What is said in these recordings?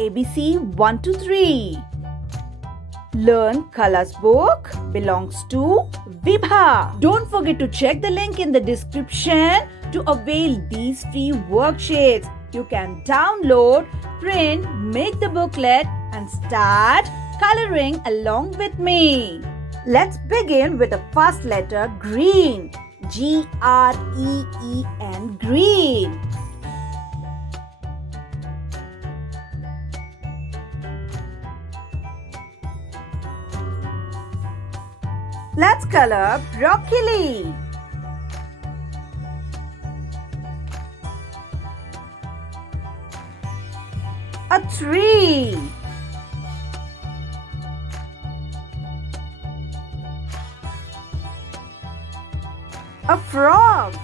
ABC 1 to 3. Learn Colors book belongs to Vibha. Don't forget to check the link in the description to avail these free worksheets. You can download, print, make the booklet and start coloring along with me. Let's begin with the first letter green. Green, green. Let's color broccoli. A tree. A frog.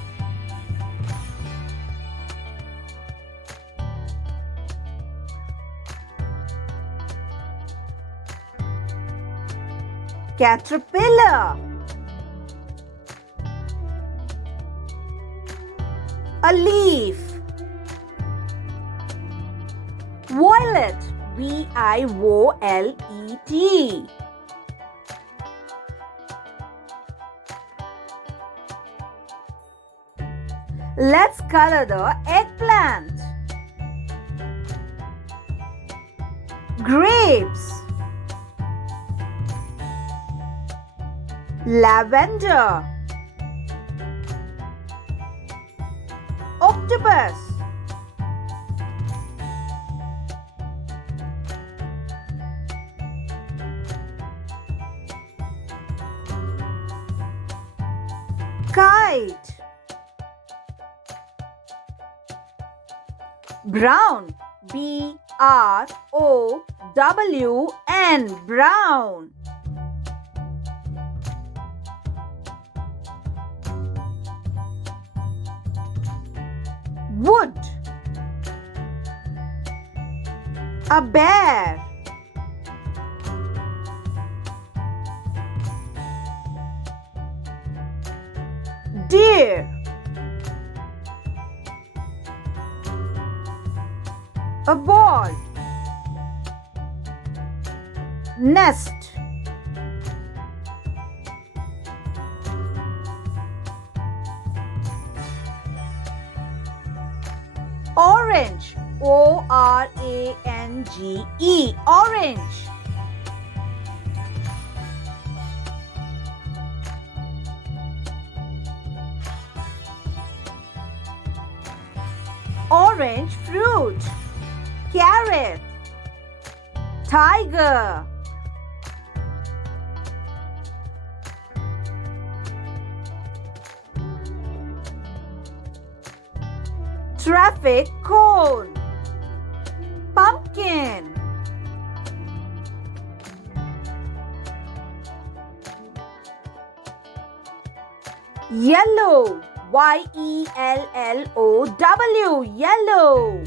Caterpillar. A leaf. Violet. V-I-O-L-E-T. Let's color the eggplant. Grapes. Lavender. Octopus. Kite. Brown. B-R-O-W-N. Brown. Wood. A bear. Deer. A ball. Nest. Orange. O-R-A-N-G-E. Orange. Orange fruit. Carrot. Tiger. Traffic cone. Pumpkin. Yellow. Y-E-L-L-O-W. Yellow.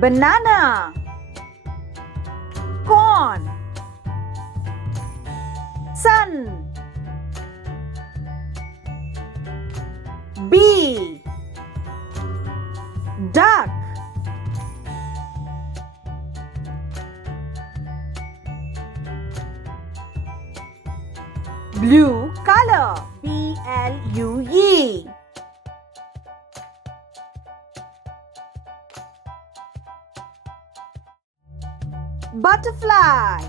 Banana. Corn. Sun. Bee. Duck. Blue color. B-L-U-E. Butterfly.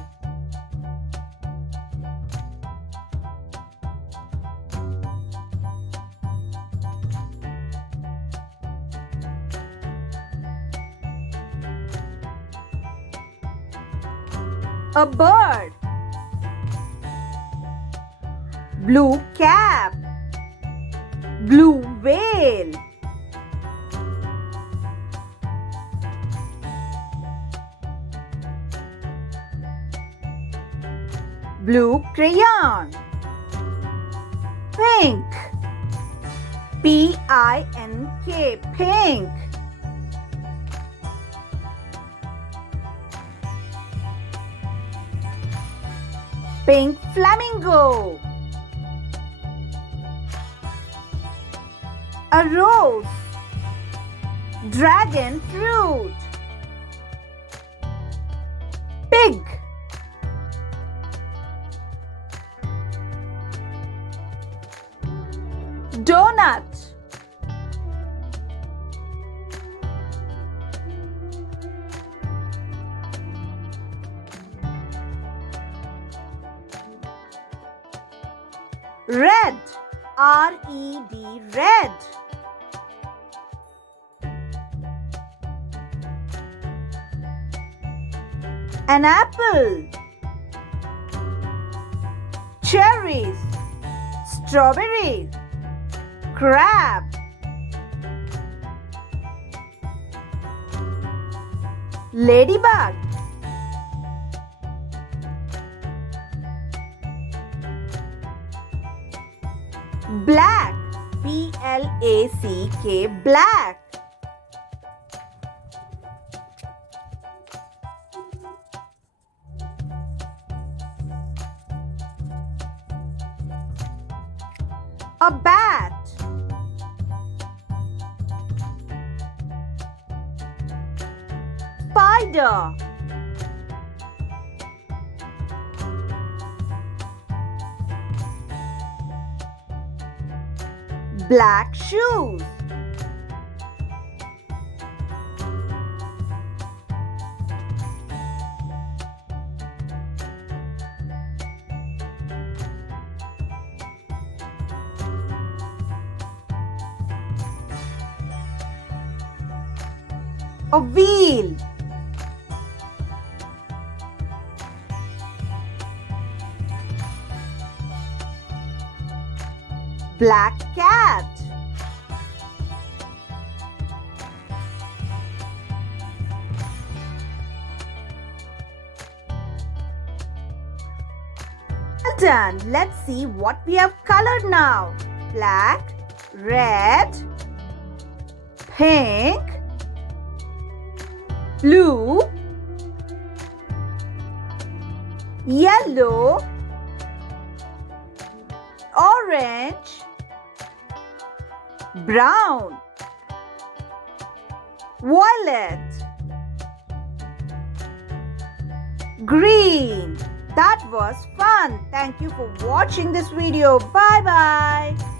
A bird. Blue cap. Blue whale. Blue crayon. Pink. P-I-N-K. Pink. Pink flamingo. A rose. Dragon fruit. Pig. Donut. Red. R-E-D, red. An apple. Cherries. Strawberries. Crab. Ladybug. Black. B-L-A-C-K, black. A bat. Spider. Black shoes. A wheel. Black cat. Well done. Let's see what we have colored now. Black, red, pink, blue, yellow, orange, brown, violet, green. That was fun. Thank you for watching this video. Bye bye.